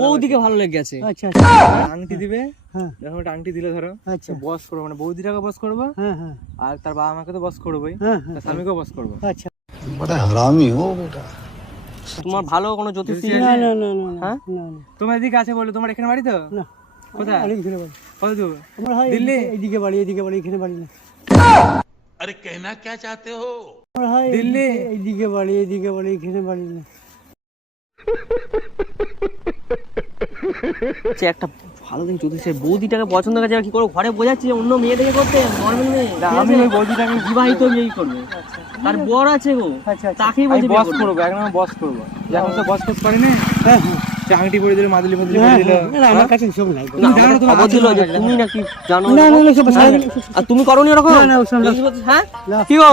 বৌদিকে ভালো লেগে গেছে। হ্যাঁ। আংটি দিবে? আংটি দিলে ধরো। বস করব মানে বৌদিটাকে বস করব আর তার বাবা মাকে তো বস করবোই। স্বামীকে বস করব। আচ্ছা। তোমার ভালো কোনো জ্যোতিষী জ্যোতিষী না না না না হ্যাঁ? না না তোমার এদিকে আছে বলে তোমার এখানে বাড়ি তো না কোথায়? অনেক দূরে বাড়ি কত দূর আমার হয় দিল্লি? এদিকে- এদিকে বাড়ি এদিকে বাড়ি এখানে বাড়ি না अरे कहना क्या चाहते हो আমার হয় দিল্লি? এদিকে- এদিকে বাড়ি এদিকে বাড়ি এখানে বাড়ি না যে একটা ভালো দিন জ্যোতিষের বৌদিটাকে পছন্দ করেছে কি করব? ঘরে বোঝাচ্ছি যে অন্য মেয়ে দেখে করতে নর্মাল মেয়ে। আমি ওই বৌদিটাকে বিবাহিত বিয়েই করবে। তার বর আছে গো। আচ্ছা আচ্ছা। তাকেই বলছে বস করবে। এখন আমি বস করব। যখন তো বস করতে পারি না। হ্যাঁ হ্যাঁ। পরে দিল মাদুলি মাদুলি হ্যাঁ, পরে দিল। হ্যাঁ, না, আমার কাছে সব নাই। না, জানো খবর যে তুমি নাকি জানো না না সব আর তুমি করনি ওরকম? না, না, হ্যাঁ? কি গো?